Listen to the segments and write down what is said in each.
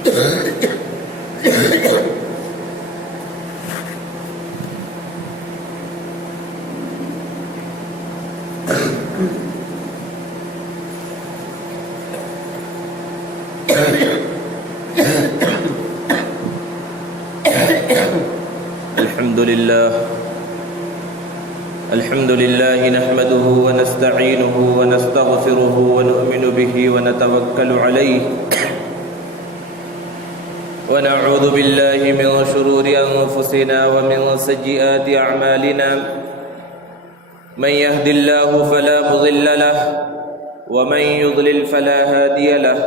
الحمد لله نحمده ونستعينه ونستغفره ونؤمن به ونتوكل عليه ونعوذ بالله من شرور أنفسنا ومن سيئات أعمالنا من يهد الله فلا مضل له ومن يضلل فلا هادي له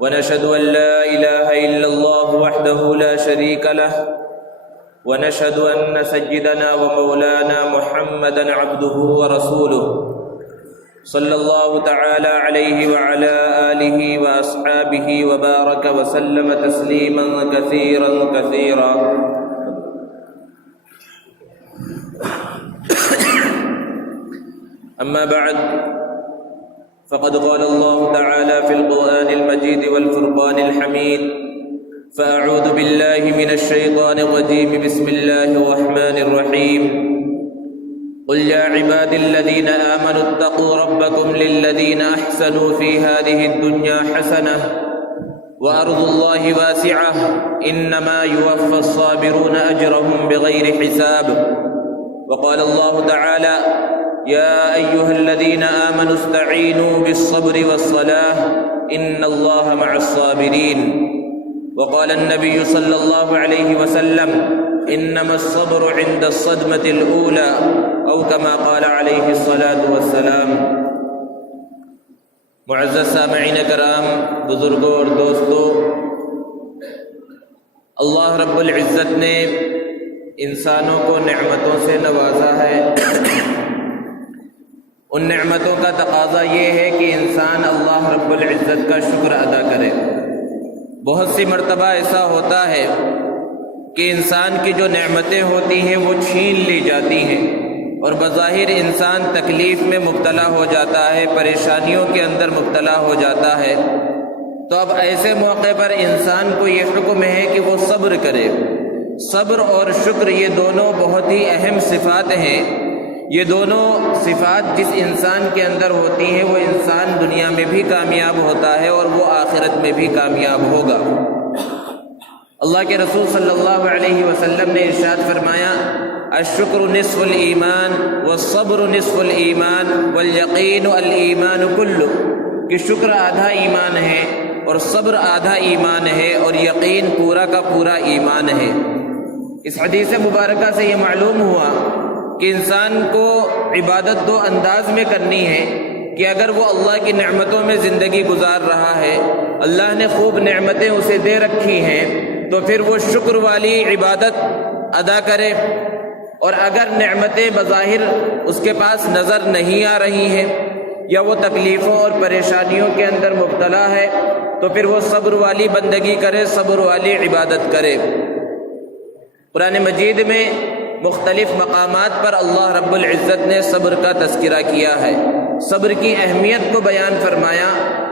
ونشهد أن لا إله إلا الله وحده لا شريك له ونشهد أن سيدنا ومولانا محمدا عبده ورسوله صلى الله تعالى عليه وعلى آله وأصحابه وبارك وسلم تسليما كثيرا كثيرا. أما بعد فقد قال الله تعالى في القرآن المجيد والفرقان الحميد: فأعوذ بالله من الشيطان الرجيم بسم الله الرحمن الرحيم قل يا عباد الذين آمنوا اتقوا ربكم للذين أحسنوا في هذه الدنيا حسنة وأرض الله واسعة إنما يوفى الصابرون أجرهم بغير حساب. وقال الله تعالى: يا أيها الذين آمنوا استعينوا بالصبر والصلاة إن الله مع الصابرين. وقال النبي صلى الله عليه وسلم: انما الصبر عند الصدمة الاولى او كما قال عليه الصلاة والسلام. معزز سامعین کرام، بزرگوں اور دوستوں، اللہ رب العزت نے انسانوں کو نعمتوں سے نوازا ہے. ان نعمتوں کا تقاضا یہ ہے کہ انسان اللہ رب العزت کا شکر ادا کرے. بہت سی مرتبہ ایسا ہوتا ہے کہ انسان کی جو نعمتیں ہوتی ہیں وہ چھین لی جاتی ہیں اور بظاہر انسان تکلیف میں مبتلا ہو جاتا ہے، پریشانیوں کے اندر مبتلا ہو جاتا ہے. تو اب ایسے موقع پر انسان کو یہ حکم ہے کہ وہ صبر کرے. صبر اور شکر یہ دونوں بہت ہی اہم صفات ہیں. یہ دونوں صفات جس انسان کے اندر ہوتی ہیں وہ انسان دنیا میں بھی کامیاب ہوتا ہے اور وہ آخرت میں بھی کامیاب ہوگا. اللہ کے رسول صلی اللہ علیہ وسلم نے ارشاد فرمایا: الشکر نصف الایمان والصبر نصف الایمان والیقین الایمان کلہ، کہ شکر آدھا ایمان ہے اور صبر آدھا ایمان ہے اور یقین پورا کا پورا ایمان ہے. اس حدیث مبارکہ سے یہ معلوم ہوا کہ انسان کو عبادت دو انداز میں کرنی ہے کہ اگر وہ اللہ کی نعمتوں میں زندگی گزار رہا ہے، اللہ نے خوب نعمتیں اسے دے رکھی ہیں، تو پھر وہ شکر والی عبادت ادا کرے. اور اگر نعمتیں بظاہر اس کے پاس نظر نہیں آ رہی ہیں یا وہ تکلیفوں اور پریشانیوں کے اندر مبتلا ہے تو پھر وہ صبر والی بندگی کرے، صبر والی عبادت کرے. قرآن مجید میں مختلف مقامات پر اللہ رب العزت نے صبر کا تذکرہ کیا ہے، صبر کی اہمیت کو بیان فرمایا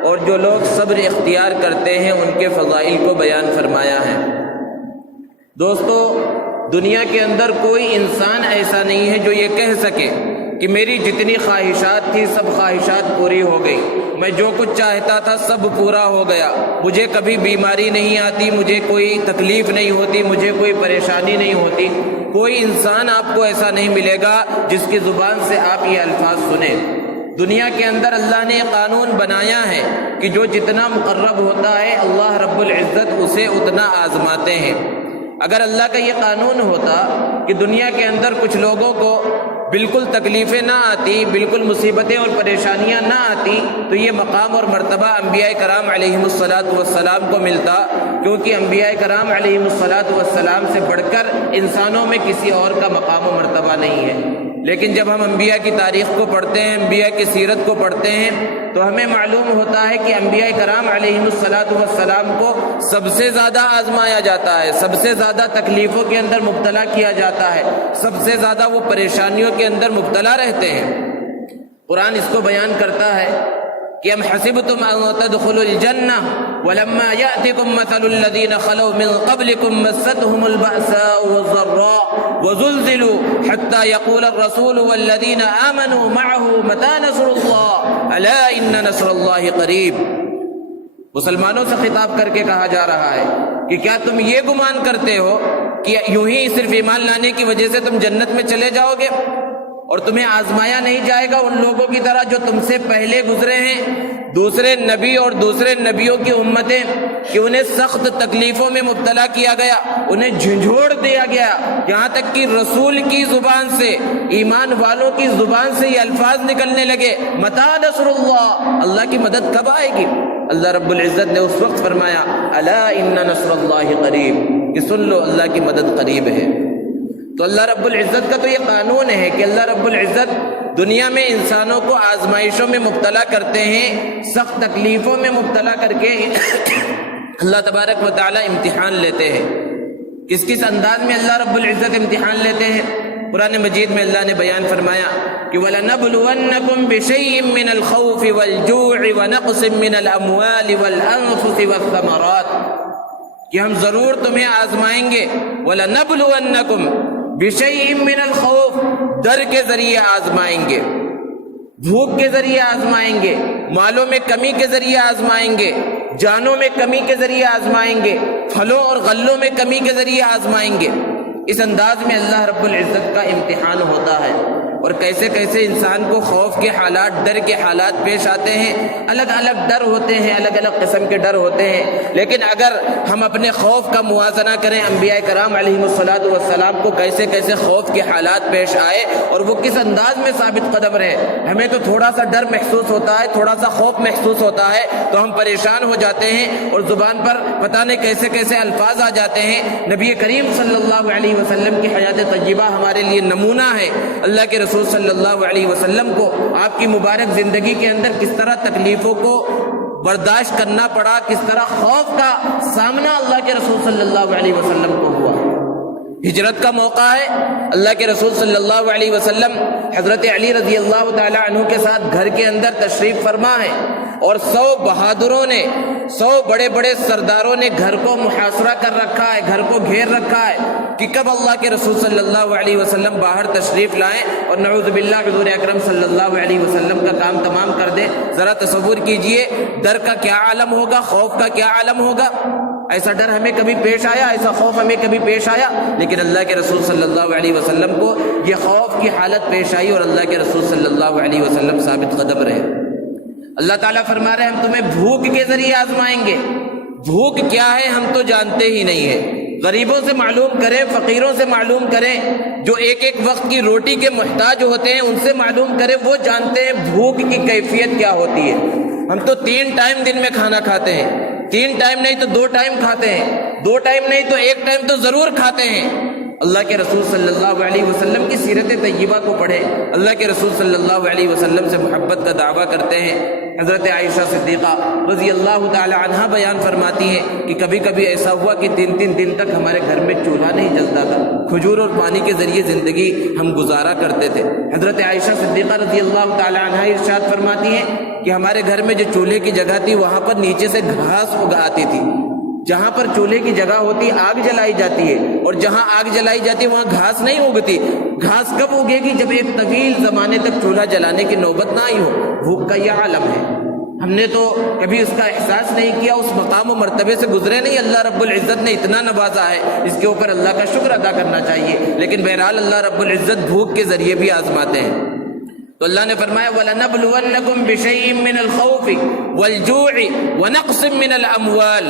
اور جو لوگ صبر اختیار کرتے ہیں ان کے فضائل کو بیان فرمایا ہے. دوستو، دنیا کے اندر کوئی انسان ایسا نہیں ہے جو یہ کہہ سکے کہ میری جتنی خواہشات تھی سب خواہشات پوری ہو گئی، میں جو کچھ چاہتا تھا سب پورا ہو گیا، مجھے کبھی بیماری نہیں آتی، مجھے کوئی تکلیف نہیں ہوتی، مجھے کوئی پریشانی نہیں ہوتی. کوئی انسان آپ کو ایسا نہیں ملے گا جس کی زبان سے آپ یہ الفاظ سنیں. دنیا کے اندر اللہ نے قانون بنایا ہے کہ جو جتنا مقرب ہوتا ہے اللہ رب العزت اسے اتنا آزماتے ہیں. اگر اللہ کا یہ قانون ہوتا کہ دنیا کے اندر کچھ لوگوں کو بالکل تکلیفیں نہ آتی، بالکل مصیبتیں اور پریشانیاں نہ آتی، تو یہ مقام اور مرتبہ انبیاء کرام علیہم الصلاۃ کو ملتا، کیونکہ انبیاء کرام علیہم الصلاۃ سے بڑھ کر انسانوں میں کسی اور کا مقام و مرتبہ نہیں ہے. لیکن جب ہم انبیاء کی تاریخ کو پڑھتے ہیں، انبیاء کی سیرت کو پڑھتے ہیں، تو ہمیں معلوم ہوتا ہے کہ انبیاء کرام علیہم الصلاۃ کو سب سے زیادہ آزمایا جاتا ہے، سب سے زیادہ تکلیفوں کے اندر مبتلا کیا جاتا ہے، سب سے زیادہ وہ پریشانیوں کے اندر مبتلا رہتے ہیں. قرآن اس کو بیان کرتا ہے کہ ام حسبتم ان تدخلوا الجنہ ولما یأتکم مثل الذین خلوا من قبلکم مستهم البأساء والضراء وزلزلوا حتى يقول الرسول والذین آمنوا معه متى نصر اللہ الا ان نصر اللہ قریب۔ مسلمانوں سے خطاب کر کے کہا جا رہا ہے کہ کیا تم یہ گمان کرتے ہو کہ یوں ہی صرف ایمان لانے کی وجہ سے تم جنت میں چلے جاؤ گے اور تمہیں آزمایا نہیں جائے گا ان لوگوں کی طرح جو تم سے پہلے گزرے ہیں، دوسرے نبی اور دوسرے نبیوں کی امتیں، کہ انہیں سخت تکلیفوں میں مبتلا کیا گیا، انہیں جھنجھوڑ دیا گیا، یہاں تک کہ رسول کی زبان سے، ایمان والوں کی زبان سے یہ الفاظ نکلنے لگے متی نصر اللہ، اللہ کی مدد کب آئے گی؟ اللہ رب العزت نے اس وقت فرمایا الا ان نصر اللہ قریب، کہ سن لو اللہ کی مدد قریب ہے۔ تو اللہ رب العزت کا تو یہ قانون ہے کہ اللہ رب العزت دنیا میں انسانوں کو آزمائشوں میں مبتلا کرتے ہیں، سخت تکلیفوں میں مبتلا کر کے اللہ تبارک و تعالی امتحان لیتے ہیں۔ کس کس انداز میں اللہ رب العزت امتحان لیتے ہیں؟ قرآن مجید میں اللہ نے بیان فرمایا کہ وَلَنَبْلُوَنَّكُمْ بِشَيْءٍ مِّنَ الْخَوْفِ وَالْجُوعِ وَنَقْصٍ مِّنَ الْأَمْوَالِ وَالْأَنفُسِ وَالثَّمَرَاتِ، کہ ہم ضرور تمہیں آزمائیں گے۔ وَلَنَبْلُوَنَّكُمْ بِشَيْءٍ مِّنَ الْخَوْفِ، ڈر کے ذریعے آزمائیں گے، بھوک کے ذریعے آزمائیں گے، مالوں میں کمی کے ذریعے آزمائیں گے، جانوں میں کمی کے ذریعے آزمائیں گے، پھلوں اور غلوں میں کمی کے ذریعے آزمائیں گے۔ اس انداز میں اللہ رب العزت کا امتحان ہوتا ہے، اور کیسے کیسے انسان کو خوف کے حالات، ڈر کے حالات پیش آتے ہیں۔ الگ الگ ڈر ہوتے ہیں، الگ الگ قسم کے ڈر ہوتے ہیں، لیکن اگر ہم اپنے خوف کا موازنہ کریں انبیاء کرام علیہم الصلاۃ والسلام کو کیسے کیسے خوف کے حالات پیش آئے اور وہ کس انداز میں ثابت قدم رہے، ہمیں تو تھوڑا سا ڈر محسوس ہوتا ہے، تھوڑا سا خوف محسوس ہوتا ہے تو ہم پریشان ہو جاتے ہیں اور زبان پر پتہ نہیں کیسے کیسے الفاظ آ جاتے ہیں۔ نبی کریم صلی اللہ علیہ وسلم کی حیات طیبہ ہمارے لیے نمونہ ہے۔ اللہ کے رسول صلی اللہ علیہ وسلم کو آپ کی مبارک زندگی کے اندر کس طرح تکلیفوں کو برداشت کرنا پڑا، کس طرح خوف کا سامنا اللہ کے رسول صلی اللہ علیہ وسلم کو ہوا۔ ہجرت کا موقع ہے، اللہ کے رسول صلی اللہ علیہ وسلم حضرت علی رضی اللہ تعالی عنہ کے ساتھ گھر کے اندر تشریف فرما ہے، اور 100 بہادروں نے، 100 بڑے بڑے سرداروں نے گھر کو محاصرہ کر رکھا ہے، گھر کو گھیر رکھا ہے کہ کب اللہ کے رسول صلی اللہ علیہ وسلم باہر تشریف لائیں اور نعوذ باللہ حضور اکرم صلی اللہ علیہ وسلم کا کام تمام کر دیں۔ ذرا تصور کیجئے ڈر کا کیا عالم ہوگا، خوف کا کیا عالم ہوگا۔ ایسا ڈر ہمیں کبھی پیش آیا، ایسا خوف ہمیں کبھی پیش آیا؟ لیکن اللہ کے رسول صلی اللہ علیہ وسلم کو یہ خوف کی حالت پیش آئی اور اللہ کے رسول صلی اللہ علیہ وسلم ثابت قدم رہے۔ اللہ تعالیٰ فرما رہے ہیں ہم تمہیں بھوک کے ذریعے آزمائیں گے۔ بھوک کیا ہے ہم تو جانتے ہی نہیں ہیں، غریبوں سے معلوم کریں، فقیروں سے معلوم کریں، جو ایک ایک وقت کی روٹی کے محتاج ہوتے ہیں ان سے معلوم کریں، وہ جانتے ہیں بھوک کی کیفیت کیا ہوتی ہے۔ ہم تو 3 ٹائم دن میں کھانا کھاتے ہیں، 3 ٹائم نہیں تو 2 ٹائم کھاتے ہیں، 2 ٹائم نہیں تو 1 ٹائم تو ضرور کھاتے ہیں۔ اللہ کے رسول صلی اللہ علیہ وسلم کی سیرت طیبہ کو پڑھیں، اللہ کے رسول صلی اللہ علیہ وسلم سے محبت کا دعویٰ کرتے ہیں۔ حضرت عائشہ صدیقہ رضی اللہ تعالی عنہا بیان فرماتی ہیں کہ کبھی کبھی ایسا ہوا کہ 3 دن تک ہمارے گھر میں چولہا نہیں جلتا تھا، کھجور اور پانی کے ذریعے زندگی ہم گزارا کرتے تھے۔ حضرت عائشہ صدیقہ رضی اللہ تعالی عنہا ارشاد فرماتی ہیں کہ ہمارے گھر میں جو چولہے کی جگہ تھی وہاں پر نیچے سے گھاس اگاتی تھی۔ جہاں پر چولہے کی جگہ ہوتی آگ جلائی جاتی ہے، اور جہاں آگ جلائی جاتی ہے وہاں گھاس نہیں اگتی۔ گھاس کب اگے گی؟ جب ایک طویل زمانے تک چولہا جلانے کی نوبت نہ آئی ہو۔ بھوک کا یہ عالم ہے، ہم نے تو کبھی اس کا احساس نہیں کیا، اس مقام و مرتبے سے گزرے نہیں۔ اللہ رب العزت نے اتنا نوازا ہے، اس کے اوپر اللہ کا شکر ادا کرنا چاہیے، لیکن بہرحال اللہ رب العزت بھوک کے ذریعے بھی آزماتے ہیں۔ تو اللہ نے فرمایا وَلَنَبْلُوَنَّكُمْ بِشَيْءٍ مِّنَ الْخَوْفِ وَالْجُوعِ وَنَقْصٍ مِّنَ الْأَمْوَالِ،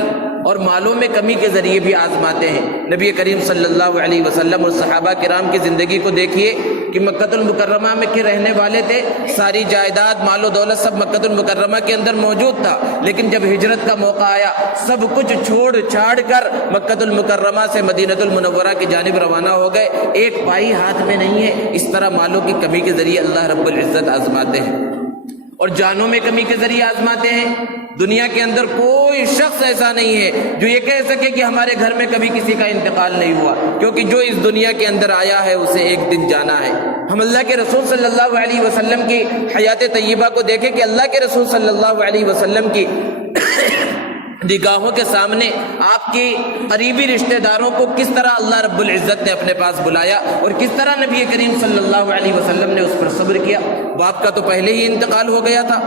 اور مالوں میں کمی کے ذریعے بھی آزماتے ہیں۔ نبی کریم صلی اللہ علیہ وسلم اور صحابہ کرام کی زندگی کو دیکھیے کہ مکہ المکرمہ میں کے رہنے والے تھے، ساری جائیداد، مال و دولت سب مکہ المکرمہ کے اندر موجود تھا، لیکن جب ہجرت کا موقع آیا سب کچھ چھوڑ چھاڑ کر مکہ المکرمہ سے مدینہ المنورہ کی جانب روانہ ہو گئے۔ ایک پائی ہاتھ میں نہیں ہے۔ اس طرح مالوں کی کمی کے ذریعے اللہ رب العزت آزماتے ہیں، اور جانوں میں کمی کے ذریعے آزماتے ہیں۔ دنیا کے اندر کوئی شخص ایسا نہیں ہے جو یہ کہہ سکے کہ ہمارے گھر میں کبھی کسی کا انتقال نہیں ہوا، کیونکہ جو اس دنیا کے اندر آیا ہے اسے ایک دن جانا ہے۔ ہم اللہ کے رسول صلی اللہ علیہ وسلم کی حیات طیبہ کو دیکھیں کہ اللہ کے رسول صلی اللہ علیہ وسلم کی نگاہوں کے سامنے آپ کی قریبی رشتہ داروں کو کس طرح اللہ رب العزت نے اپنے پاس بلایا اور کس طرح نبی کریم صلی اللہ علیہ وسلم نے اس پر صبر کیا۔ باپ کا تو پہلے ہی انتقال ہو گیا تھا،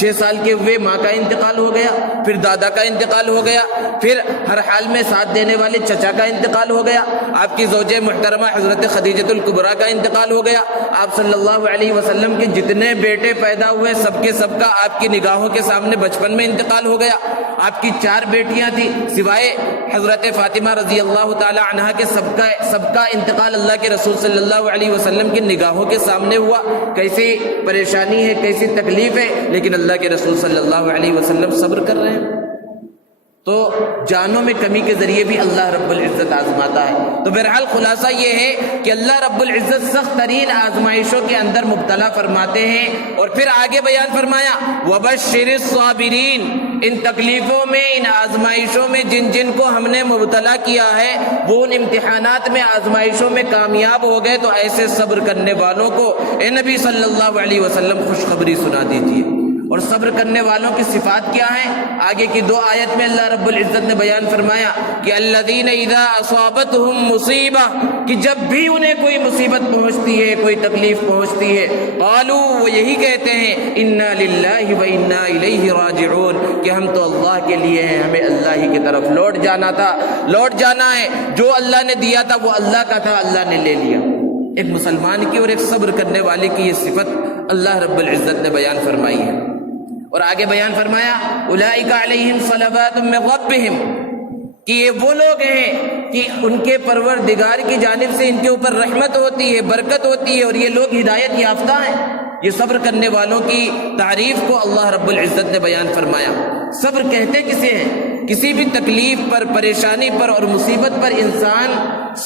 6 سال کے ہوئے ماں کا انتقال ہو گیا، پھر دادا کا انتقال ہو گیا، پھر ہر حال میں ساتھ دینے والے چچا کا انتقال ہو گیا، آپ کی زوجہ محترمہ حضرت خدیجۃ الکبریٰ کا انتقال ہو گیا، آپ صلی اللہ علیہ وسلم کے جتنے بیٹے پیدا ہوئے سب کے سب کا آپ کی نگاہوں کے سامنے بچپن میں انتقال ہو گیا۔ آپ کی 4 بیٹیاں تھیں، سوائے حضرت فاطمہ رضی اللہ تعالی عنہا کے سب کا انتقال اللہ کے رسول صلی اللہ علیہ وسلم کی نگاہوں کے سامنے ہوا۔ کیسی پریشانی ہے، کیسی تکلیف ہے، لیکن اللہ کے رسول صلی اللہ علیہ وسلم صبر کر رہے ہیں۔ تو جانوں میں کمی کے ذریعے بھی اللہ رب العزت آزماتا ہے۔ تو بہرحال خلاصہ یہ ہے کہ اللہ رب العزت سخت ترین آزمائشوں کے اندر مبتلا فرماتے ہیں، اور پھر آگے بیان فرمایا وَبَشِّرِ الصَّابِرِينَ، ان تکلیفوں میں، ان آزمائشوں میں جن کو ہم نے مبتلا کیا ہے وہ ان امتحانات میں، آزمائشوں میں کامیاب ہو گئے، تو ایسے صبر کرنے والوں کو اے نبی صلی اللہ علیہ وسلم خوشخبری سنا دیجیے۔ اور صبر کرنے والوں کی صفات کیا ہیں؟ آگے کی 2 آیت میں اللہ رب العزت نے بیان فرمایا کہ الذین اذا اصابتہم مصیبہ، کہ جب بھی انہیں کوئی مصیبت پہنچتی ہے، کوئی تکلیف پہنچتی ہے، قالوا، وہ یہی کہتے ہیں انا للہ و انا الیہ راجعون، کہ ہم تو اللہ کے لیے ہیں، ہمیں اللہ ہی کی طرف لوٹ جانا تھا، لوٹ جانا ہے، جو اللہ نے دیا تھا وہ اللہ کا تھا، اللہ نے لے لیا۔ ایک مسلمان کی اور ایک صبر کرنے والے کی یہ صفت اللہ رب العزت نے بیان فرمائی ہے۔ اور آگے بیان فرمایا اولئک علیہم صلوات من ربہم، کہ یہ وہ لوگ ہیں کہ ان کے پروردگار کی جانب سے ان کے اوپر رحمت ہوتی ہے، برکت ہوتی ہے، اور یہ لوگ ہدایت یافتہ ہیں۔ یہ صبر کرنے والوں کی تعریف کو اللہ رب العزت نے بیان فرمایا۔ صبر کہتے کسے ہیں؟ کسی بھی تکلیف پر، پریشانی پر اور مصیبت پر انسان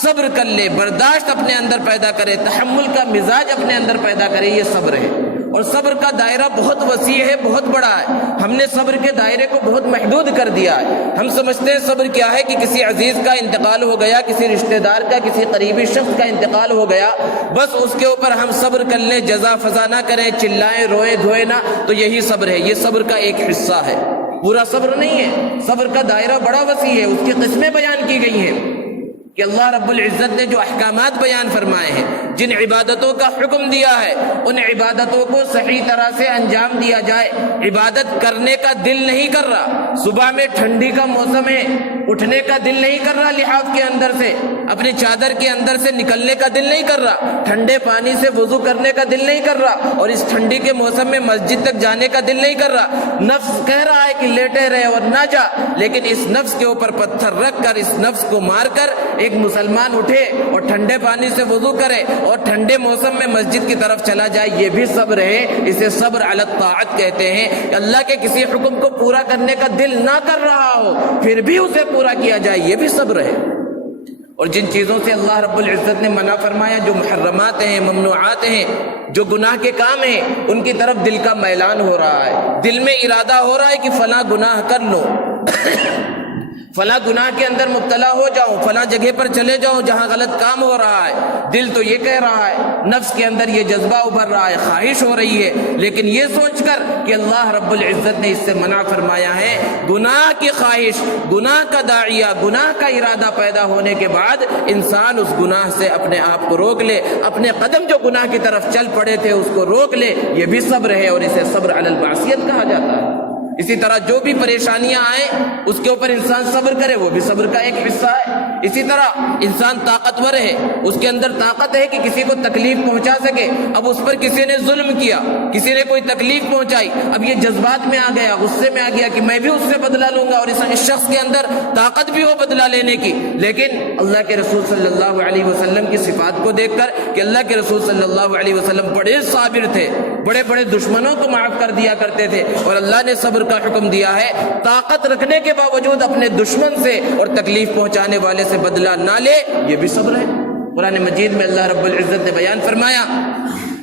صبر کر لے، برداشت اپنے اندر پیدا کرے، تحمل کا مزاج اپنے اندر پیدا کرے، یہ صبر ہے۔ اور صبر کا دائرہ بہت وسیع ہے، بہت بڑا ہے۔ ہم نے صبر کے دائرے کو بہت محدود کر دیا ہے۔ ہم سمجھتے ہیں صبر کیا ہے کہ کسی عزیز کا انتقال ہو گیا، کسی رشتہ دار کا، کسی قریبی شخص کا انتقال ہو گیا، بس اس کے اوپر ہم صبر کر لیں، جزا فضا نہ کریں، چلائیں، روئے دھوئے نہ، تو یہی صبر ہے۔ یہ صبر کا ایک حصہ ہے، پورا صبر نہیں ہے۔ صبر کا دائرہ بڑا وسیع ہے، اس کی قسمیں بیان کی گئی ہیں کہ اللہ رب العزت نے جو احکامات بیان فرمائے ہیں، جن عبادتوں کا حکم دیا ہے، ان عبادتوں کو صحیح طرح سے انجام دیا جائے۔ عبادت کرنے کا دل نہیں کر رہا، صبح میں ٹھنڈی کا موسم ہے، اٹھنے کا دل نہیں کر رہا، لحاف کے اندر سے، اپنی چادر کے اندر سے نکلنے کا دل نہیں کر رہا، ٹھنڈے پانی سے وضو کرنے کا دل نہیں کر رہا، اور اس ٹھنڈی کے موسم میں مسجد تک جانے کا دل نہیں کر رہا۔ نفس کہہ رہا ہے کہ لیٹے رہے اور نہ جا، لیکن اس نفس کے اوپر پتھر رکھ کر، اس نفس کو مار کر ایک مسلمان اٹھے اور ٹھنڈے پانی سے وضو کرے اور ٹھنڈے موسم میں مسجد کی طرف چلا جائے، یہ بھی صبر ہے۔ اسے صبر علی الطاعت کہتے ہیں۔ اللہ کے کسی حکم کو پورا کرنے کا دل نہ کر رہا ہو، پھر بھی اسے پورا کیا جائے، یہ بھی صبر ہے۔ اور جن چیزوں سے اللہ رب العزت نے منع فرمایا، جو محرمات ہیں، ممنوعات ہیں، جو گناہ کے کام ہیں، ان کی طرف دل کا میلان ہو رہا ہے، دل میں ارادہ ہو رہا ہے کہ فلاں گناہ کر لو، فلاں گناہ کے اندر مبتلا ہو جاؤں، فلاں جگہ پر چلے جاؤں جہاں غلط کام ہو رہا ہے۔ دل تو یہ کہہ رہا ہے، نفس کے اندر یہ جذبہ ابھر رہا ہے، خواہش ہو رہی ہے، لیکن یہ سوچ کر کہ اللہ رب العزت نے اس سے منع فرمایا ہے۔ گناہ کی خواہش، گناہ کا داعیہ، گناہ کا ارادہ پیدا ہونے کے بعد انسان اس گناہ سے اپنے آپ کو روک لے، اپنے قدم جو گناہ کی طرف چل پڑے تھے اس کو روک لے، یہ بھی صبر ہے، اور اسے صبر علی المعصیت کہا جاتا ہے۔ اسی طرح جو بھی پریشانیاں آئیں اس کے اوپر انسان صبر کرے، وہ بھی صبر کا ایک حصہ ہے۔ اسی طرح انسان طاقتور ہے، اس کے اندر طاقت ہے کہ کسی کو تکلیف پہنچا سکے، اب اس پر کسی نے ظلم کیا، کسی نے کوئی تکلیف پہنچائی، اب یہ جذبات میں آ گیا، غصے میں آ گیا کہ میں بھی اس سے بدلہ لوں گا، اور اس شخص کے اندر طاقت بھی ہو بدلہ لینے کی، لیکن اللہ کے رسول صلی اللہ علیہ وسلم کی صفات کو دیکھ کر کہ اللہ کے رسول صلی اللہ علیہ وسلم بڑے صابر تھے، بڑے بڑے دشمنوں کو معاف کر دیا کرتے تھے، اور اللہ نے صبر کا حکم دیا ہے، طاقت رکھنے کے باوجود اپنے دشمن سے اور تکلیف پہنچانے والے سے بدلہ نہ لے، یہ بھی صبر ہے۔ قرآن مجید میں اللہ رب العزت نے بیان فرمایا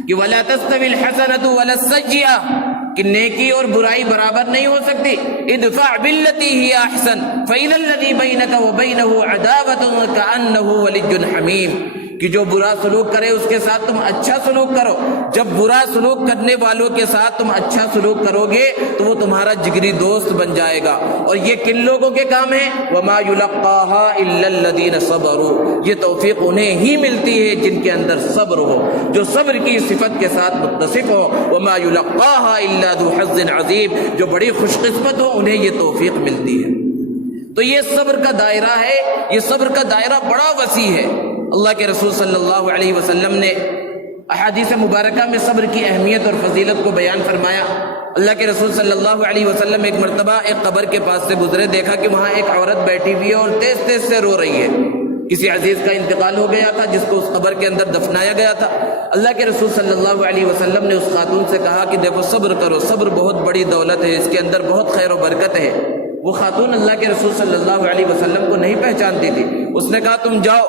کہ وَلَا تَسْتَوِي الْحَسَنَةُ وَلَا السَّيِّئَةُ، کہ نیکی اور برائی برابر نہیں ہو سکتی۔ ادفع بالتي هي احسن فإذا الذي بينك وبينه عداوة كأنه ولي حميم، کہ جو برا سلوک کرے اس کے ساتھ تم اچھا سلوک کرو. جب برا سلوک کرنے والوں کے ساتھ تم اچھا سلوک کرو گے تو وہ تمہارا جگری دوست بن جائے گا. اور یہ کن لوگوں کے کام ہے؟ وَمَا يُلَقَّاهَا إِلَّا الَّذِينَ صَبَرُوا. یہ توفیق انہیں ہی ملتی ہے جن کے اندر صبر ہو، جو صبر کی صفت کے ساتھ متصف ہو. وَمَا يُلَقَّاهَا إِلَّا ذُو حَظٍّ عَظِيمٍ. جو بڑی خوش قسمت ہو انہیں یہ توفیق ملتی ہے. تو یہ صبر کا دائرہ ہے، یہ صبر کا دائرہ بڑا وسیع ہے. اللہ کے رسول صلی اللہ علیہ وسلم نے احادیث مبارکہ میں صبر کی اہمیت اور فضیلت کو بیان فرمایا. اللہ کے رسول صلی اللہ علیہ وسلم ایک مرتبہ ایک قبر کے پاس سے گزرے، دیکھا کہ وہاں ایک عورت بیٹھی ہوئی ہے اور تیز تیز سے رو رہی ہے. کسی عزیز کا انتقال ہو گیا تھا جس کو اس قبر کے اندر دفنایا گیا تھا. اللہ کے رسول صلی اللہ علیہ وسلم نے اس خاتون سے کہا کہ دیکھو صبر کرو، صبر بہت بڑی دولت ہے، اس کے اندر بہت خیر و برکت ہے. وہ خاتون اللہ کے رسول صلی اللہ علیہ وسلم کو نہیں پہچانتی تھی. اس نے کہا تم جاؤ،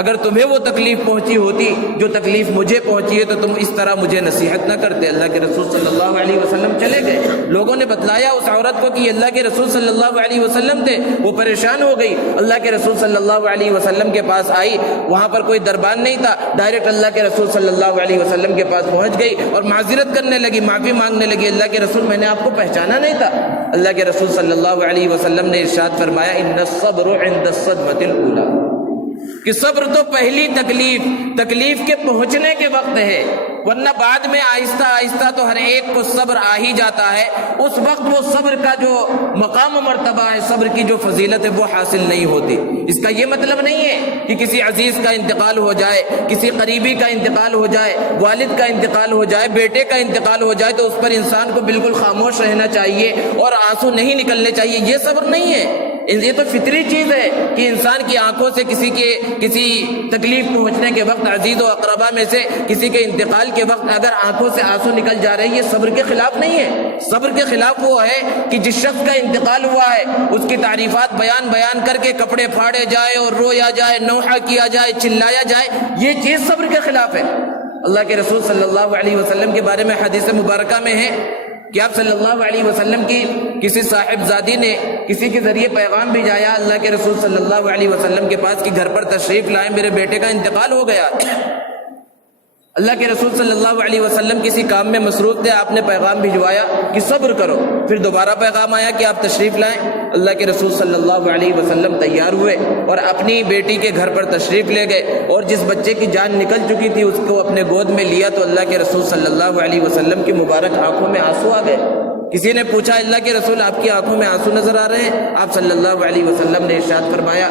اگر تمہیں وہ تکلیف پہنچی ہوتی جو تکلیف مجھے پہنچی ہے تو تم اس طرح مجھے نصیحت نہ کرتے. اللہ کے رسول صلی اللہ علیہ وسلم چلے گئے. لوگوں نے بتلایا اس عورت کو کہ یہ اللہ کے رسول صلی اللہ علیہ وسلم تھے. وہ پریشان ہو گئی، اللہ کے رسول صلی اللہ علیہ وسلم کے پاس آئی. وہاں پر کوئی دربان نہیں تھا، ڈائریکٹ اللہ کے رسول صلی اللہ علیہ وسلم کے پاس پہنچ گئی اور معذرت کرنے لگی، معافی مانگنے لگی. اللہ کے رسول میں نے آپ کو پہچانا نہیں تھا. اللہ کے رسول صلی اللہ علیہ وسلم نے ارشاد فرمایا ان الصبر عند الصدمة الاولى، کہ صبر تو پہلی تکلیف کے پہنچنے کے وقت ہے، ورنہ بعد میں آہستہ آہستہ تو ہر ایک کو صبر آ ہی جاتا ہے. اس وقت وہ صبر کا جو مقام و مرتبہ ہے، صبر کی جو فضیلت ہے وہ حاصل نہیں ہوتی. اس کا یہ مطلب نہیں ہے کہ کسی عزیز کا انتقال ہو جائے، کسی قریبی کا انتقال ہو جائے، والد کا انتقال ہو جائے، بیٹے کا انتقال ہو جائے تو اس پر انسان کو بالکل خاموش رہنا چاہیے اور آنسو نہیں نکلنے چاہیے. یہ صبر نہیں ہے، یہ تو فطری چیز ہے کہ انسان کی آنکھوں سے کسی تکلیف پہنچنے کے وقت، عزیز و اقربا میں سے کسی کے انتقال کے وقت اگر آنکھوں سے آنسو نکل جا رہے ہیں، یہ صبر کے خلاف نہیں ہے. صبر کے خلاف وہ ہے کہ جس شخص کا انتقال ہوا ہے اس کی تعریفات بیان کر کے کپڑے پھاڑے جائے اور رویا جائے، نوحہ کیا جائے، چلایا جائے، یہ چیز صبر کے خلاف ہے. اللہ کے رسول صلی اللہ علیہ وسلم کے بارے میں حدیث مبارکہ میں ہے کہ آپ صلی اللہ علیہ وسلم کی کسی صاحبزادی نے کسی کے ذریعے پیغام بھیجایا اللہ کے رسول صلی اللہ علیہ وسلم کے پاس کہ گھر پر تشریف لائیں، میرے بیٹے کا انتقال ہو گیا. اللہ کے رسول صلی اللہ علیہ وسلم کسی کام میں مصروف تھے، آپ نے پیغام بھجوایا کہ صبر کرو. پھر دوبارہ پیغام آیا کہ آپ تشریف لائیں. اللہ کے رسول صلی اللہ علیہ وسلم تیار ہوئے اور اپنی بیٹی کے گھر پر تشریف لے گئے اور جس بچے کی جان نکل چکی تھی اس کو اپنے گود میں لیا تو اللہ کے رسول صلی اللہ علیہ وسلم کی مبارک آنکھوں میں آنسو آ گئے. کسی نے پوچھا اللہ کے رسول آپ کی آنکھوں میں آنسو نظر آ رہے ہیں؟ آپ صلی اللہ علیہ وسلم نے ارشاد فرمایا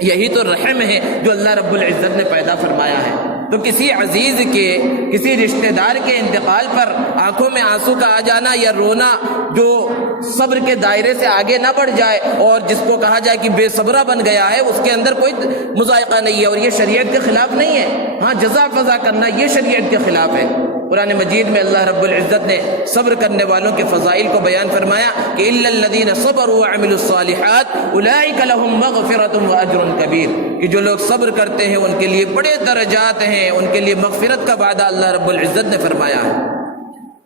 یہی تو رحم ہے جو اللہ رب العزت نے پیدا فرمایا ہے. تو کسی عزیز کے، کسی رشتہ دار کے انتقال پر آنکھوں میں آنسو کا آ جانا یا رونا جو صبر کے دائرے سے آگے نہ بڑھ جائے اور جس کو کہا جائے کہ بے صبرہ بن گیا ہے، اس کے اندر کوئی مذائقہ نہیں ہے اور یہ شریعت کے خلاف نہیں ہے. ہاں جزا فضا کرنا یہ شریعت کے خلاف ہے. قرآن مجید میں اللہ رب العزت نے صبر کرنے والوں کے فضائل کو بیان فرمایا کہ الا الذین صبروا وعملوا الصالحات اولئک لهم مغفرۃ واجر کبیر، کہ جو لوگ صبر کرتے ہیں ان کے لیے بڑے درجات ہیں، ان کے لیے مغفرت کا وعدہ اللہ رب العزت نے فرمایا ہے.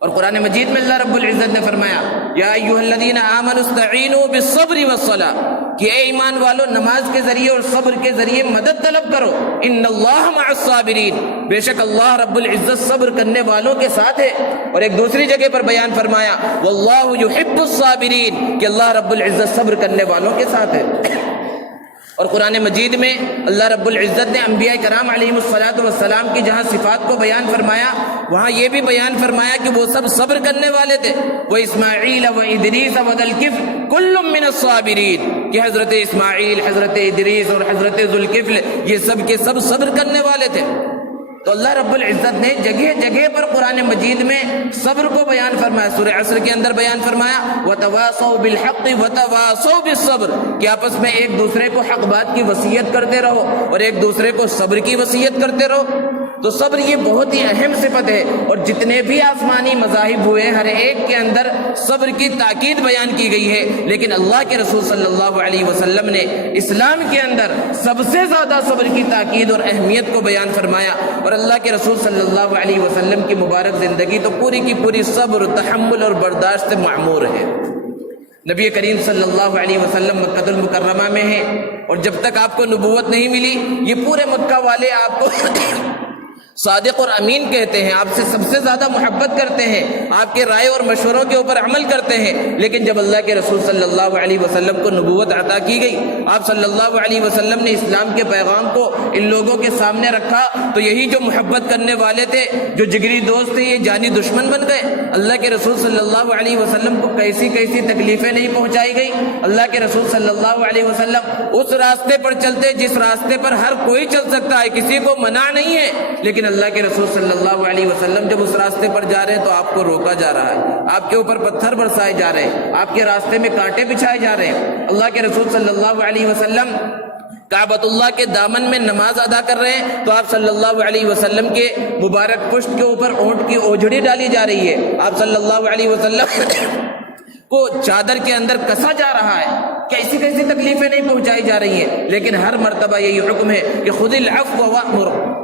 اور قرآن مجید میں اللہ رب العزت نے فرمایا یا ایھا الذین آمنوا استعینوا بالصبر والصلاۃ، کہ اے ایمان والو نماز کے ذریعے اور صبر کے ذریعے مدد طلب کرو. ان اللہ مع الصابرین، بے شک اللہ رب العزت صبر کرنے والوں کے ساتھ ہے. اور ایک دوسری جگہ پر بیان فرمایا واللہ یحب الصابرین، کہ اللہ رب العزت صبر کرنے والوں کے ساتھ ہے. اور قرآن مجید میں اللہ رب العزت نے انبیاء کرام علیہم الصلاۃ والسلام کی جہاں صفات کو بیان فرمایا وہاں یہ بھی بیان فرمایا کہ وہ سب صبر کرنے والے تھے. وہ اسماعیل و ادریس و ذی الکفل کل من الصابرین، کہ حضرت اسماعیل، حضرت ادریس اور حضرت ذی الکفل یہ سب کے سب صبر کرنے والے تھے. تو اللہ رب العزت نے جگہ جگہ پر قرآن مجید میں صبر کو بیان فرمایا. سورہ عصر کے اندر بیان فرمایا وَتَوَاصَوْا بِالْحَقِّ وَتَوَاصَوْا بِالصَّبْرِ، کہ آپس میں ایک دوسرے کو حق بات کی وصیت کرتے رہو اور ایک دوسرے کو صبر کی وصیت کرتے رہو. تو صبر یہ بہت ہی اہم صفت ہے اور جتنے بھی آسمانی مذاہب ہوئے ہر ایک کے اندر صبر کی تاکید بیان کی گئی ہے. لیکن اللہ کے رسول صلی اللہ علیہ وسلم نے اسلام کے اندر سب سے زیادہ صبر کی تاکید اور اہمیت کو بیان فرمایا. اور اللہ کے رسول صلی اللہ علیہ وسلم کی مبارک زندگی تو پوری کی پوری صبر، تحمل اور برداشت سے معمور ہے. نبی کریم صلی اللہ علیہ وسلم مکہ المکرمہ میں ہیں، اور جب تک آپ کو نبوت نہیں ملی یہ پورے مکہ والے آپ کو صادق اور امین کہتے ہیں، آپ سے سب سے زیادہ محبت کرتے ہیں، آپ کے رائے اور مشوروں کے اوپر عمل کرتے ہیں۔ لیکن جب اللہ کے رسول صلی اللہ علیہ وسلم کو نبوت عطا کی گئی، آپ صلی اللہ علیہ وسلم نے اسلام کے پیغام کو ان لوگوں کے سامنے رکھا، تو یہی جو محبت کرنے والے تھے، جو جگری دوست تھے، یہ جانی دشمن بن گئے۔ اللہ کے رسول صلی اللہ علیہ وسلم کو کیسی کیسی تکلیفیں نہیں پہنچائی گئی۔ اللہ کے رسول صلی اللہ علیہ وسلم اس راستے پر چلتے جس راستے پر ہر کوئی چل سکتا ہے، کسی کو منع نہیں ہے، لیکن اللہ کے رسول صلی اللہ علیہ وسلم جب اس راستے پر جا رہے ہیں تو آپ کو روکا جا رہا ہے، آپ کے اوپر پتھر برسائے جا رہے ہیں، آپ کے راستے میں کانٹے بچھائے جا رہے ہیں۔ اللہ کے رسول صلی اللہ علیہ وسلم کعبۃ اللہ کے دامن میں نماز ادا کر رہے ہیں تو آپ صلی اللہ علیہ وسلم کے مبارک پشت کے اوپر اونٹ کی اوجھڑی ڈالی جا رہی ہے، آپ صلی اللہ علیہ وسلم کو چادر کے اندر کسا جا رہا ہے، کیسی کیسی تکلیفیں نہیں پہنچائی جا رہی ہیں، لیکن ہر مرتبہ یہی حکم ہے کہ خذ العفو وامر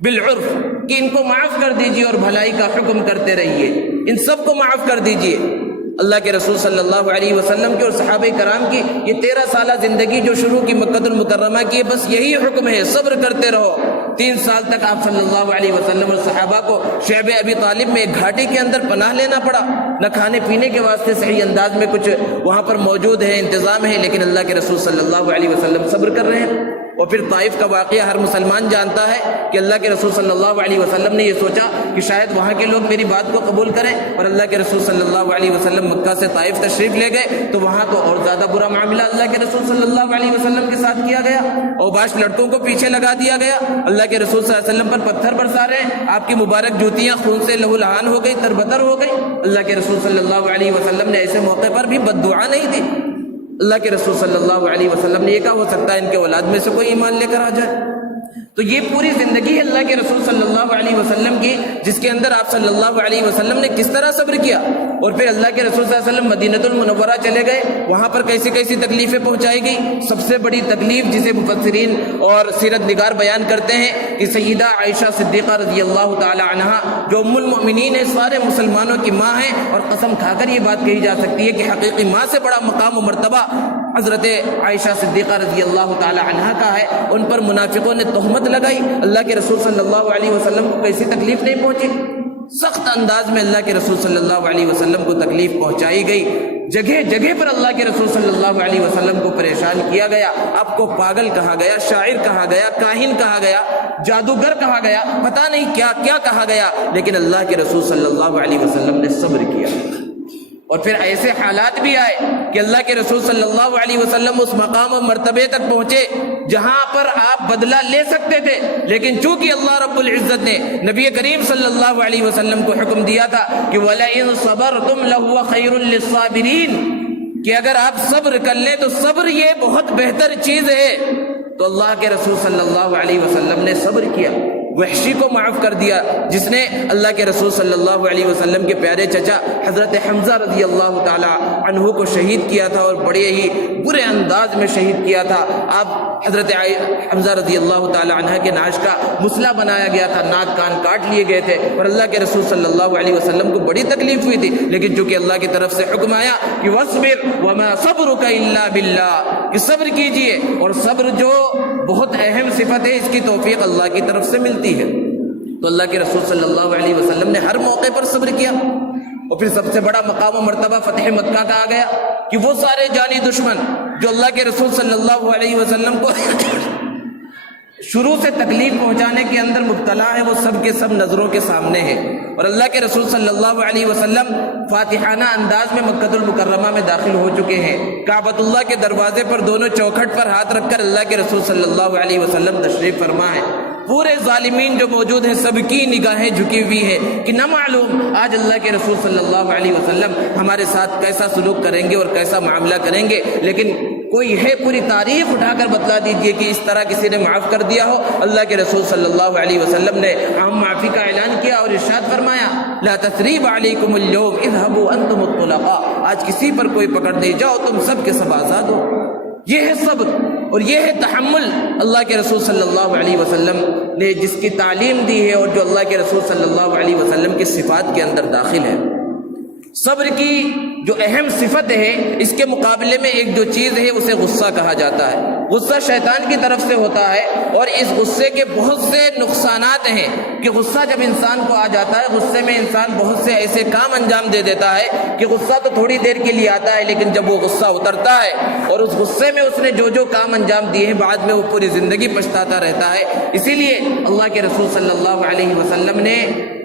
بالعرف، کہ ان کو معاف کر دیجئے اور بھلائی کا حکم کرتے رہیے، ان سب کو معاف کر دیجئے۔ اللہ کے رسول صلی اللہ علیہ وسلم کی اور صحابہ کرام کی یہ 13 سالہ زندگی جو شروع کی مکہ المکرمہ کی، بس یہی حکم ہے، صبر کرتے رہو۔ 3 سال تک آپ صلی اللہ علیہ وسلم اور صحابہ کو شعب ابی طالب میں ایک گھاٹی کے اندر پناہ لینا پڑا، نہ کھانے پینے کے واسطے صحیح انداز میں کچھ وہاں پر موجود ہے، انتظام ہے، لیکن اللہ کے رسول صلی اللہ علیہ وسلم صبر کر رہے ہیں۔ اور پھر طائف کا واقعہ ہر مسلمان جانتا ہے کہ اللہ کے رسول صلی اللہ علیہ وسلم نے یہ سوچا کہ شاید وہاں کے لوگ میری بات کو قبول کریں، اور اللہ کے رسول صلی اللہ علیہ وسلم مکہ سے طائف تشریف لے گئے تو وہاں تو اور زیادہ برا معاملہ اللہ کے رسول صلی اللہ علیہ وسلم کے ساتھ کیا گیا، اوباش لڑکوں کو پیچھے لگا دیا گیا، اللہ کے رسول صلی اللہ علیہ وسلم پر پتھر برسا رہے ہیں، آپ کی مبارک جوتیاں خون سے لہولہان ہو گئی، تربتر ہو گئی۔ اللہ کے رسول صلی اللہ علیہ وسلم نے ایسے موقع پر بھی بد دعا نہیں دی۔ اللہ کے رسول صلی اللہ علیہ وسلم نے یہ کہا ہو سکتا ہے ان کے اولاد میں سے کوئی ایمان لے کر آ جائے۔ تو یہ پوری زندگی ہے اللہ کے رسول صلی اللہ علیہ وسلم کی، جس کے اندر آپ صلی اللہ علیہ وسلم نے کس طرح صبر کیا۔ اور پھر اللہ کے رسول صلی اللہ علیہ وسلم مدینہ المنورہ چلے گئے، وہاں پر کیسی کیسی تکلیفیں پہنچائی گئی۔ سب سے بڑی تکلیف جسے مفسرین اور سیرت نگار بیان کرتے ہیں کہ سیدہ عائشہ صدیقہ رضی اللہ تعالی عنہا جو ام المؤمنین ہے، سارے مسلمانوں کی ماں ہیں، اور قسم کھا کر یہ بات کہی جا سکتی ہے کہ حقیقی ماں سے بڑا مقام و مرتبہ حضرت عائشہ صدیقہ رضی اللہ تعالی عنہا کا ہے۔ ان پر منافقوں نے تہمت لگائی، اللہ کے رسول صلی اللہ علیہ وسلم کو کیسی تکلیف نہیں پہنچی، سخت انداز میں اللہ کے رسول صلی اللہ علیہ وسلم کو تکلیف پہنچائی گئی، جگہ جگہ پر اللہ کے رسول صلی اللہ علیہ وسلم کو پریشان کیا گیا، آپ کو پاگل کہا گیا، شاعر کہا گیا، کاہن کہا گیا، جادوگر کہا گیا، پتہ نہیں کیا کیا کہا گیا، لیکن اللہ کے رسول صلی اللہ علیہ وسلم نے صبر کیا۔ اور پھر ایسے حالات بھی آئے کہ اللہ کے رسول صلی اللہ علیہ وسلم اس مقام و مرتبے تک پہنچے جہاں پر آپ بدلہ لے سکتے تھے، لیکن چونکہ اللہ رب العزت نے نبی کریم صلی اللہ علیہ وسلم کو حکم دیا تھا کہ وَلَئِن صَبَرْتُمْ لَهُوَ خَيْرٌ لِّلصَّابِرِينَ، کہ اگر آپ صبر کر لیں تو صبر یہ بہت بہتر چیز ہے، تو اللہ کے رسول صلی اللہ علیہ وسلم نے صبر کیا، وحشی کو معاف کر دیا جس نے اللہ کے رسول صلی اللہ علیہ وسلم کے پیارے چچا حضرت حمزہ رضی اللہ تعالی عنہ کو شہید کیا تھا، اور بڑے ہی برے انداز میں شہید کیا تھا۔ آپ حضرت حمزہ رضی اللہ تعالی عنہ کے نعش کا مسلح بنایا گیا تھا، ناک کان کاٹ لیے گئے تھے، اور اللہ کے رسول صلی اللہ علیہ وسلم کو بڑی تکلیف ہوئی تھی، لیکن چونکہ اللہ کی طرف سے حکم آیا کہ وَاصْبِرْ وَمَا صَبْرُكَ إِلَّا بِاللَّهِ، کہ صبر کیجئے، اور صبر جو بہت اہم صفت ہے، اس کی توفیق اللہ کی طرف سے ملتی ہے۔ تو اللہ کے رسول صلی اللہ علیہ وسلم نے ہر موقع پر صبر کیا۔ اور پھر سب سے بڑا مقام و مرتبہ فتح مکہ کا آ گیا کہ وہ سارے جانی دشمن جو اللہ کے رسول صلی اللہ علیہ وسلم کو شروع سے تکلیف پہنچانے کے اندر مبتلا ہے، وہ سب کے سب نظروں کے سامنے ہیں، اور اللہ کے رسول صلی اللہ علیہ وسلم فاتحانہ انداز میں مکہ المکرمہ میں داخل ہو چکے ہیں۔ کعبۃ اللہ کے دروازے پر دونوں چوکھٹ پر ہاتھ رکھ کر اللہ کے رسول صلی اللہ علیہ وسلم تشریف فرما ہے۔ پورے ظالمین جو موجود ہیں سب کی نگاہیں جھکی ہوئی ہیں کہ نہ معلوم آج اللہ کے رسول صلی اللہ علیہ وسلم ہمارے ساتھ کیسا سلوک کریں گے اور کیسا معاملہ کریں گے، لیکن کوئی ہے پوری تاریخ اٹھا کر بتلا دیجئے کہ اس طرح کسی نے معاف کر دیا ہو۔ اللہ کے رسول صلی اللہ علیہ وسلم نے عام معافی کا اعلان کیا اور ارشاد فرمایا لا تثریب علیکم اليوم اذهبوا انتم الطلقاء، آج کسی پر کوئی پکڑ نہیں، جاؤ تم سب کے سب آزاد ہو۔ یہ ہے صبر اور یہ ہے تحمل اللہ کے رسول صلی اللہ علیہ وسلم نے جس کی تعلیم دی ہے، اور جو اللہ کے رسول صلی اللہ علیہ وسلم کی صفات کے اندر داخل ہے۔ صبر کی جو اہم صفت ہے اس کے مقابلے میں ایک جو چیز ہے اسے غصہ کہا جاتا ہے۔ غصہ شیطان کی طرف سے ہوتا ہے اور اس غصے کے بہت سے نقصانات ہیں کہ غصہ جب انسان کو آ جاتا ہے، غصے میں انسان بہت سے ایسے کام انجام دے دیتا ہے کہ غصہ تو تھوڑی دیر کے لیے آتا ہے، لیکن جب وہ غصہ اترتا ہے اور اس غصے میں اس نے جو کام انجام دیے ہیں بعد میں وہ پوری زندگی پچھتاتا رہتا ہے۔ اسی لیے اللہ کے رسول صلی اللہ علیہ وسلم نے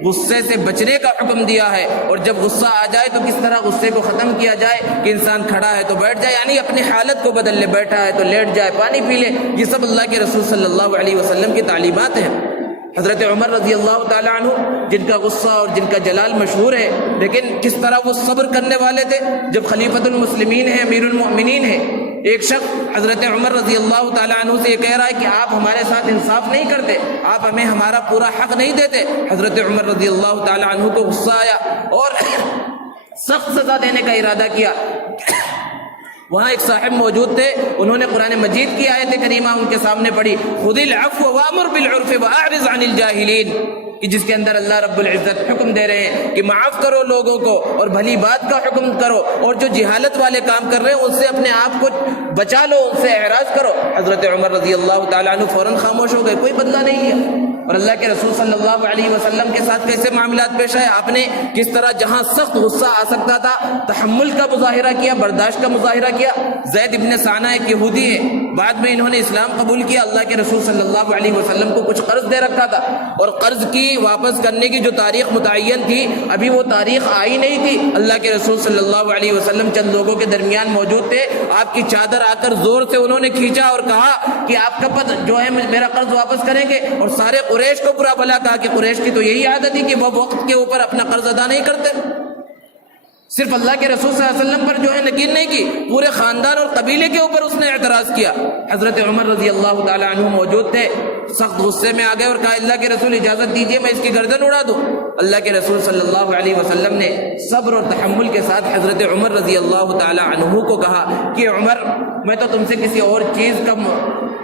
غصے سے بچنے کا حکم دیا ہے، اور جب غصہ آ جائے تو کس طرح غصے کو ختم کیا جائے کہ انسان کھڑا ہے تو بیٹھ جائے، یعنی اپنی حالت کو بدل لے، بیٹھا ہے تو لیٹ جائے، پانی پی لے۔ یہ سب اللہ کے رسول صلی اللہ علیہ وسلم کی تعلیمات ہیں۔ حضرت عمر رضی اللہ تعالیٰ عنہ جن کا غصہ اور جن کا جلال مشہور ہے، لیکن کس طرح وہ صبر کرنے والے تھے۔ جب خلیفۃ المسلمین ہیں، امیر المؤمنین ہیں، ایک شخص حضرت عمر رضی اللہ تعالیٰ عنہ سے یہ کہہ رہا ہے کہ آپ ہمارے ساتھ انصاف نہیں کرتے، آپ ہمیں ہمارا پورا حق نہیں دیتے۔ حضرت عمر رضی اللہ تعالیٰ عنہ کو غصہ آیا اور سخت سزا دینے کا ارادہ کیا۔ وہاں ایک صاحب موجود تھے، انہوں نے قرآن مجید کی آیت کریمہ ان کے سامنے پڑھی، خذ العفو وامر بالعرف واعرض عن الجاہلین، کہ جس کے اندر اللہ رب العزت حکم دے رہے ہیں کہ معاف کرو لوگوں کو اور بھلی بات کا حکم کرو، اور جو جہالت والے کام کر رہے ہیں ان سے اپنے آپ کو بچا لو، ان سے اعراض کرو۔ حضرت عمر رضی اللہ تعالیٰ عنہ فوراً خاموش ہو گئے، کوئی بدلہ نہیں لیا۔ اور اللہ کے رسول صلی اللہ علیہ وسلم کے ساتھ کیسے معاملات پیش آئے، آپ نے کس طرح جہاں سخت غصہ آ سکتا تھا تحمل کا مظاہرہ کیا، برداشت کا مظاہرہ کیا۔ زید ابن ثانہ ایک یہودی ہے، بعد میں انہوں نے اسلام قبول کیا، اللہ کے رسول صلی اللہ علیہ وسلم کو کچھ قرض دے رکھا تھا، اور قرض کی واپس کرنے کی جو تاریخ متعین تھی ابھی وہ تاریخ آئی نہیں تھی۔ اللہ کے رسول صلی اللہ علیہ وسلم چند لوگوں کے درمیان موجود تھے، آپ کی چادر آ کر زور سے انہوں نے کھینچا اور کہا کہ آپ کا جو ہے میرا قرض واپس کریں گے، اور سارے قریش کو برا بھلا کہا کہ قریش کی تو یہی عادت تھی کہ وہ وقت کے اوپر اپنا قرض ادا نہیں کرتے۔ صرف اللہ کے رسول صلی اللہ علیہ وسلم پر جو ہے نکیر نہیں کی، پورے خاندان اور قبیلے کے اوپر اس نے اعتراض کیا۔ حضرت عمر رضی اللہ تعالیٰ عنہ موجود تھے، سخت غصے میں آ گئے اور کہا اللہ کے رسول اجازت دیجیے میں اس کی گردن اڑا دوں۔ اللہ کے رسول صلی اللہ علیہ وسلم نے صبر اور تحمل کے ساتھ حضرت عمر رضی اللہ تعالیٰ عنہ کو کہا کہ عمر، میں تو تم سے کسی اور چیز کا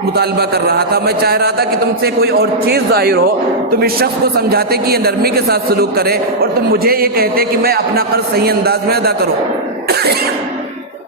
مطالبہ کر رہا تھا، میں چاہ رہا تھا کہ تم سے کوئی اور چیز ظاہر ہو، تم اس شخص کو سمجھاتے کہ یہ نرمی کے ساتھ سلوک کرے، اور تم مجھے یہ کہتے کہ میں اپنا قرض صحیح انداز میں ادا کروں۔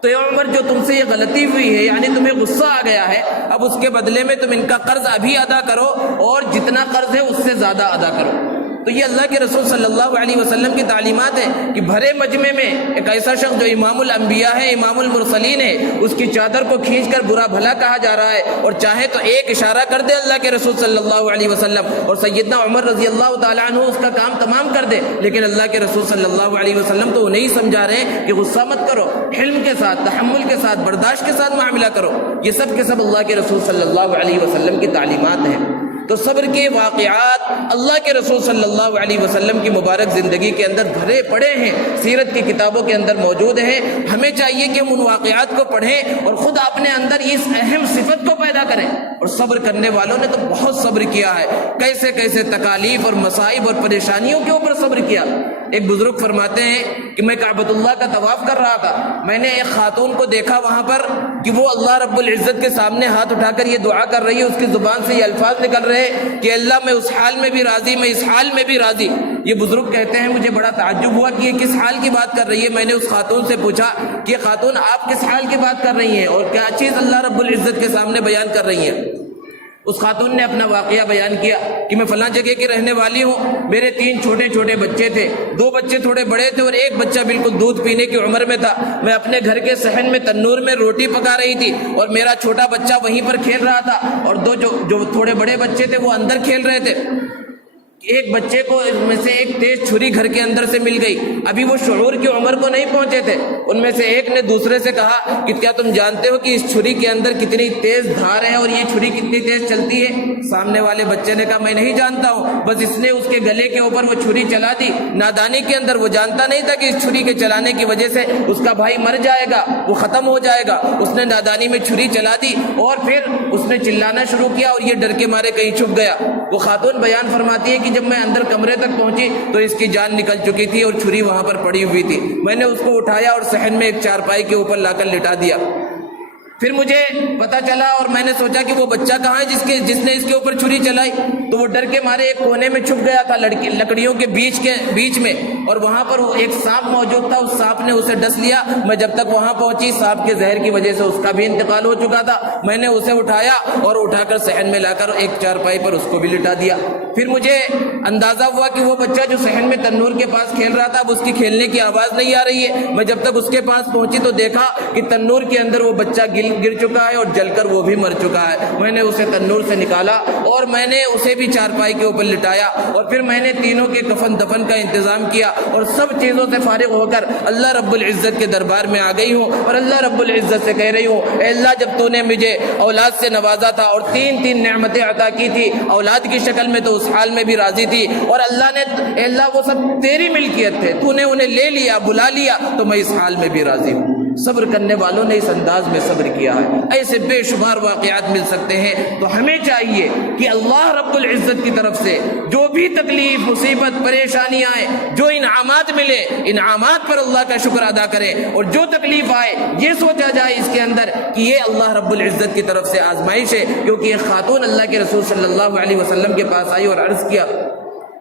تو یا عمر، جو تم سے یہ غلطی ہوئی ہے، یعنی تمہیں غصہ آ گیا ہے، اب اس کے بدلے میں تم ان کا قرض ابھی ادا کرو، اور جتنا قرض ہے اس سے زیادہ ادا کرو۔ تو یہ اللہ کے رسول صلی اللہ علیہ وسلم کی تعلیمات ہیں کہ بھرے مجمع میں ایک ایسا شخص جو امام الانبیاء ہے، امام المرسلین ہے، اس کی چادر کو کھینچ کر برا بھلا کہا جا رہا ہے، اور چاہے تو ایک اشارہ کر دے اللہ کے رسول صلی اللہ علیہ وسلم اور سیدنا عمر رضی اللہ تعالیٰ عنہ اس کا کام تمام کر دے، لیکن اللہ کے رسول صلی اللہ علیہ وسلم تو انہیں سمجھا رہے ہیں کہ غصہ مت کرو، حلم کے ساتھ، تحمل کے ساتھ، برداشت کے ساتھ معاملہ کرو۔ یہ سب کے سب اللہ کے رسول صلی اللہ علیہ وسلم کی تعلیمات ہیں۔ تو صبر کے واقعات اللہ کے رسول صلی اللہ علیہ وسلم کی مبارک زندگی کے اندر بھرے پڑے ہیں، سیرت کی کتابوں کے اندر موجود ہیں۔ ہمیں چاہیے کہ ہم ان واقعات کو پڑھیں اور خود اپنے اندر اس اہم صفت کو پیدا کریں۔ اور صبر کرنے والوں نے تو بہت صبر کیا ہے، کیسے کیسے تکالیف اور مصائب اور پریشانیوں کے اوپر صبر کیا۔ ایک بزرگ فرماتے ہیں کہ میں کعبۃ اللہ کا طواف کر رہا تھا، میں نے ایک خاتون کو دیکھا وہاں پر کہ وہ اللہ رب العزت کے سامنے ہاتھ اٹھا کر یہ دعا کر رہی ہے، اس کی زبان سے یہ الفاظ نکل رہے کہ اللہ میں اس حال میں بھی راضی، میں اس حال میں بھی راضی۔ یہ بزرگ کہتے ہیں مجھے بڑا تعجب ہوا کہ یہ کس حال کی بات کر رہی ہے۔ میں نے اس خاتون سے پوچھا کہ خاتون آپ کس حال کی بات کر رہی ہیں اور کیا چیز اللہ رب العزت کے سامنے بیان کر رہی ہیں؟ اس خاتون نے اپنا واقعہ بیان کیا کہ میں فلاں جگہ کی رہنے والی ہوں، میرے 3 چھوٹے چھوٹے بچے تھے، 2 بچے تھوڑے بڑے تھے اور ایک بچہ بالکل دودھ پینے کی عمر میں تھا۔ میں اپنے گھر کے صحن میں تنور میں روٹی پکا رہی تھی اور میرا چھوٹا بچہ وہیں پر کھیل رہا تھا، اور 2 جو تھوڑے بڑے بچے تھے وہ اندر کھیل رہے تھے۔ ایک بچے کو ان میں سے ایک تیز چھری گھر کے اندر سے مل گئی، ابھی وہ شعور کی عمر کو نہیں پہنچے تھے۔ ان میں سے ایک نے دوسرے سے کہا کہ کیا تم جانتے ہو کہ اس چھری کے اندر کتنی تیز دھار ہے اور یہ چھری کتنی تیز چلتی ہے؟ سامنے والے بچے نے کہا میں نہیں جانتا ہوں، بس اس نے اس کے گلے کے اوپر وہ چھری چلا دی۔ نادانی کے اندر وہ جانتا نہیں تھا کہ اس چھری کے چلانے کی وجہ سے اس کا بھائی مر جائے گا، وہ ختم ہو جائے گا۔ اس نے نادانی میں چھری چلا دی اور پھر اس نے چلانا شروع کیا اور یہ ڈر کے مارے کہیں چھپ گیا۔ وہ خاتون بیان فرماتی ہے کہ جب میں اندر کمرے تک پہنچی تو اس کی جان نکل چکی تھی اور چھری وہاں پر پڑی ہوئی تھی۔ میں نے اس کو اٹھایا اور صحن میں ایک چارپائی کے اوپر لا کر لٹا دیا۔ پھر مجھے پتا چلا اور میں نے سوچا کہ وہ بچہ کہاں ہے جس نے اس کے اوپر چھری چلائی۔ تو وہ ڈر کے مارے ایک کونے میں چھپ گیا تھا لکڑیوں کے بیچ میں، اور وہاں پر ایک سانپ موجود تھا، اس سانپ نے اسے ڈس لیا۔ میں جب تک وہاں پہنچی، سانپ کے زہر کی وجہ سے اس کا بھی انتقال ہو چکا تھا۔ میں نے اسے اٹھایا اور اٹھا کر صحن میں لا کر ایک چارپائی پر اس کو بھی لٹا دیا۔ پھر مجھے اندازہ ہوا کہ وہ بچہ جو صحن میں تنور کے پاس کھیل رہا تھا، اب اس کی کھیلنے کی آواز نہیں آ رہی ہے۔ میں جب تک اس کے پاس پہنچی تو دیکھا کہ تنور کے اندر وہ بچہ گر چکا ہے اور جل کر وہ بھی مر چکا ہے۔ میں نے اسے تنور سے نکالا اور میں نے اسے بھی چارپائی کے اوپر لٹایا، اور پھر میں نے تینوں کے کفن دفن کا انتظام کیا، اور سب چیزوں سے فارغ ہو کر اللہ رب العزت کے دربار میں آ گئی ہوں، اور اللہ رب العزت سے کہہ رہی ہوں، اے اللہ جب تو نے مجھے اولاد سے نوازا تھا اور تین نعمتیں عطا کی تھی اولاد کی شکل میں، تو اس حال میں بھی راضی تھی، اور اللہ نے اے اللہ وہ سب تیری ملکیت تھے، تو نے انہیں لے لیا، بلا لیا، تو میں اس حال میں بھی راضی ہوں۔ صبر کرنے والوں نے اس انداز میں صبر کیا ہے۔ ایسے بے شمار واقعات مل سکتے ہیں، تو ہمیں چاہیے کہ اللہ رب العزت کی طرف سے جو بھی تکلیف، مصیبت، پریشانی آئے، جو انعامات ملے، انعامات پر اللہ کا شکر ادا کریں، اور جو تکلیف آئے یہ سوچا جائے اس کے اندر کہ یہ اللہ رب العزت کی طرف سے آزمائش ہے۔ کیونکہ ایک خاتون اللہ کے رسول صلی اللہ علیہ وسلم کے پاس آئی اور عرض کیا،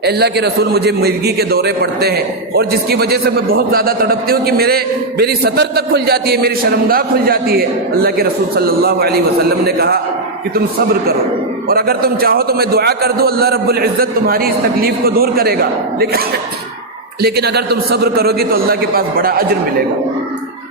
اللہ کے رسول مجھے مرگی کے دورے پڑتے ہیں، اور جس کی وجہ سے میں بہت زیادہ تڑپتی ہوں کہ میری سطر تک کھل جاتی ہے، میری شرمگاہ کھل جاتی ہے۔ اللہ کے رسول صلی اللہ علیہ وسلم نے کہا کہ تم صبر کرو، اور اگر تم چاہو تو میں دعا کر دوں، اللہ رب العزت تمہاری اس تکلیف کو دور کرے گا، لیکن اگر تم صبر کرو گی تو اللہ کے پاس بڑا اجر ملے گا۔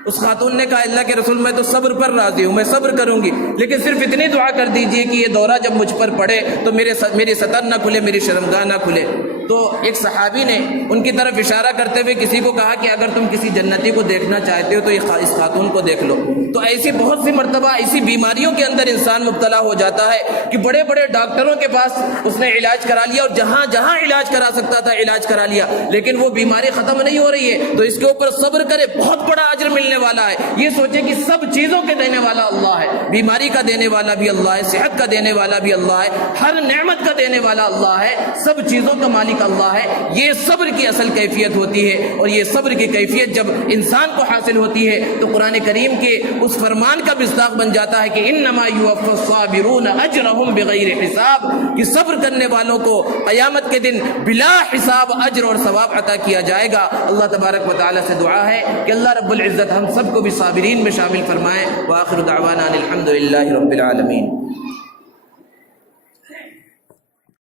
اس خاتون نے کہا اللہ کے رسول میں تو صبر پر راضی ہوں، میں صبر کروں گی، لیکن صرف اتنی دعا کر دیجئے کہ یہ دورہ جب مجھ پر پڑے تو میری سطر نہ کھلے، میری شرمگاہ نہ کھلے۔ تو ایک صحابی نے ان کی طرف اشارہ کرتے ہوئے کسی کو کہا کہ اگر تم کسی جنتی کو دیکھنا چاہتے ہو تو اس خاتون کو دیکھ لو۔ تو ایسی بہت سی مرتبہ ایسی بیماریوں کے اندر انسان مبتلا ہو جاتا ہے کہ بڑے بڑے ڈاکٹروں کے پاس اس نے علاج کرا لیا، اور جہاں جہاں علاج کرا سکتا تھا علاج کرا لیا، لیکن وہ بیماری ختم نہیں ہو رہی ہے۔ تو اس کے اوپر صبر کرے، بہت بڑا اجر ملنے والا ہے۔ یہ سوچے کہ سب چیزوں کے دینے والا اللہ ہے، بیماری کا دینے والا بھی اللہ ہے، صحت کا دینے والا بھی اللہ ہے، ہر نعمت کا دینے والا اللہ ہے، سب چیزوں کا مالک اللہ ہے۔ یہ صبر کی اصل کیفیت ہوتی ہے، اور یہ صبر کی کیفیت جب انسان کو حاصل ہوتی ہے تو قرآن کریم کے اس فرمان کا مصداق بن جاتا ہے کہ انما یوفی الصابرون اجرهم بغیر حساب، کہ صبر کرنے والوں کو قیامت کے دن بلا حساب اجر اور ثواب عطا کیا جائے گا۔ اللہ تبارک و تعالی سے دعا ہے کہ اللہ رب العزت ہم سب کو بھی صابرین میں شامل فرمائے۔ وآخر دعوانا الحمد للہ رب العالمین۔